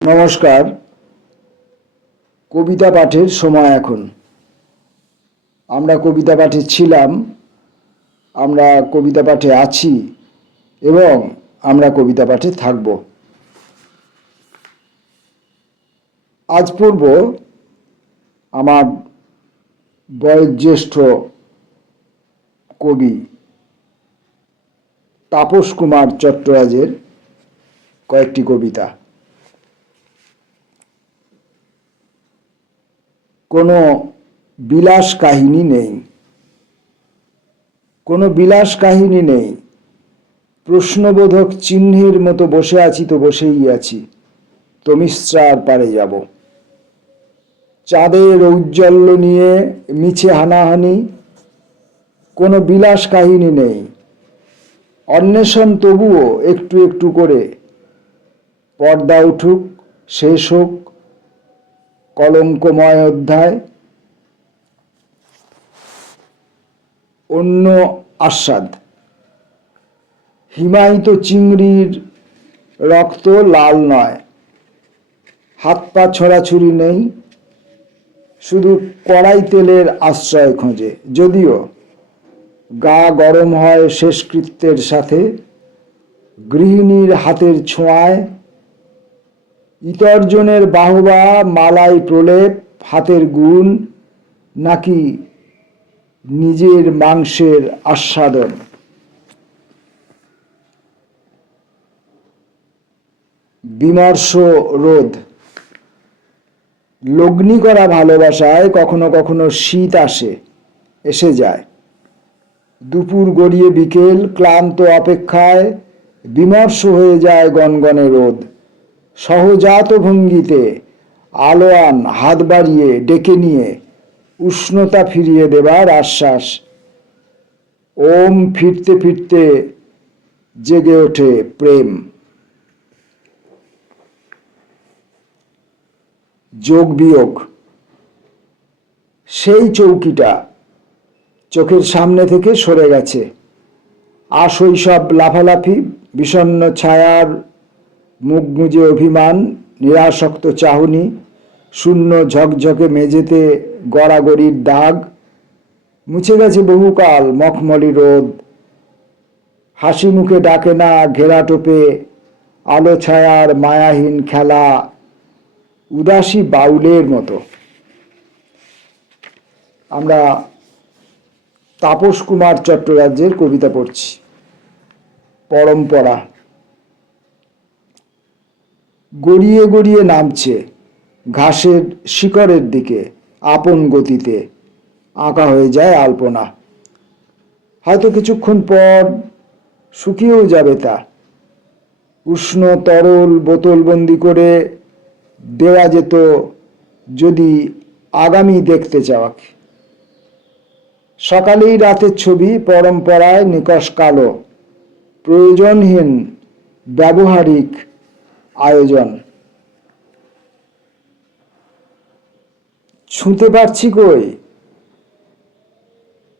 নমস্কার। কবিতা পাঠের সময় এখন। আমরা কবিতা পাঠে ছিলাম, আমরা কবিতা পাঠে আছি এবং আমরা কবিতা পাঠে থাকব। আজ পড়ব আমার বয়োজ্যেষ্ঠ কবি তাপস কুমার চট্টরাজের কয়েকটি কবিতা। কোনো বিলাস কাহিনী নেই, কোনো বিলাস কাহিনী নেই, প্রশ্নবোধক চিহ্নের মতো বসে আছি তো বসেই আছি, তমিশ্রার পারে যাব। চাঁদের ঔজ্জ্বল্য নিয়ে মিছে হানাহানি, কোনো বিলাস কাহিনী নেই, অন্বেষণ তবুও একটু একটু করে, পর্দা উঠুক, শেষ হোক কলঙ্কময় অধ্যায়। অন্য আস্বাদ। হিমায়িত চিংড়ির রক্ত লাল নয়, হাত পা ছড়াছড়ি নেই, শুধু কড়াই তেলের আশ্রয় খোঁজে। যদিও গা গরম হয় শেষকৃত্যের সাথে, গৃহিণীর হাতের ছোঁয়ায়, ইতর্জনের বাহবা, মালাই প্রলেপ, হাতের গুণ, নাকি নিজের মাংসের আস্বাদন। বিমর্ষ রোদ। লগ্নি করা ভালোবাসায় কখনো কখনো শীত এসে যায়। দুপুর গড়িয়ে বিকেল, ক্লান্ত অপেক্ষায় বিমর্ষ হয়ে যায় গনগনে রোদ। সহজাত ভঙ্গিতে আলোয়ান হাত বাড়িয়ে ডেকে নিয়ে উষ্ণতা ফিরিয়ে দেবার আশ্বাস। ওম ফিরতে ফিরতে জেগে ওঠে প্রেম। যোগ বিয়োগ। সেই চৌকিটা চোখের সামনে থেকে সরে গেছে। আশৈশব লাফালাফি, বিষণ্ণ ছায়ার মুখ গুঁজে অভিমান, নিরাসক্ত চাহনি, শূন্য ঝকঝকে মেঝেতে গড়াগড়ির দাগ। মুছে গেছে বহুকাল মখমলি রোদ। হাসি মুখে ডাকে না ঘেরা টোপে, আলো ছায়ার মায়াহীন খেলা, উদাসী বাউলের মতো। আমরা তাপস কুমার চট্টরাজের কবিতা পড়ছি। পরম্পরা। গড়িয়ে গড়িয়ে নামছে ঘাসের শিকড়ের দিকে, আপন গতিতে আঁকা হয়ে যায় আলপনা। হয়তো কিছুক্ষণ পর শুকিয়েও যাবে তা। উষ্ণ তরল বোতলবন্দি করে দেওয়া যেত যদি আগামী দেখতে চাওয়াকে। সকালেই রাতের ছবি, পরম্পরায় নিকষ কালো, প্রয়োজনহীন ব্যবহারিক আয়োজন। ছুঁতে পারছি কই?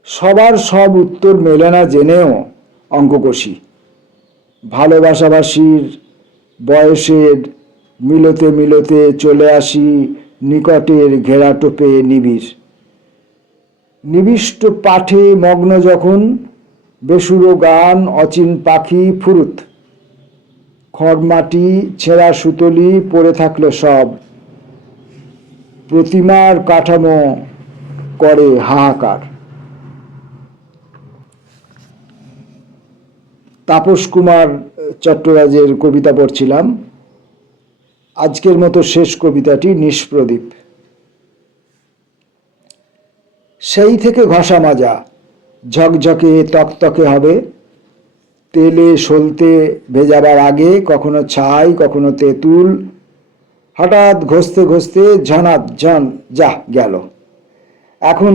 সবার সব উত্তর মেলে না জেনেও অঙ্ক কষি। ভালোবাসাবাসির বয়সের মিলতে মিলতে চলে আসি নিকটের ঘেরাটোপে নিবিড়। নিবিষ্ট পাঠে মগ্ন যখন, বেসুরো গান, অচিন পাখি ফুরুত। খড়মাটি ছেঁড়া সুতলি পড়ে থাকলো সব, প্রতিমার কাঠামো করে হাহাকার। তাপস কুমার চট্টরাজের কবিতা পড়ছিলাম। আজকের মতো শেষ কবিতাটি নিষ্প্রদীপ। সেই থেকে ঘষা মাজা ঝকঝকে তকতকে হবে, তেলে সলতে ভেজাবার আগে কখনো ছাই কখনো তেঁতুল। হঠাৎ ঘষতে ঘষতে ঝনাত ঝন, যা গেল। এখন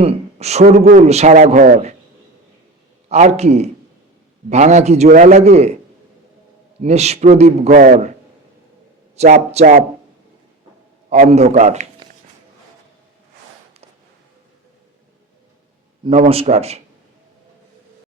শোরগোল সারা ঘর। আর কি ভাঙা কি জোড়া লাগে? নিষ্প্রদীপ ঘর, চাপ চাপ অন্ধকার। নমস্কার।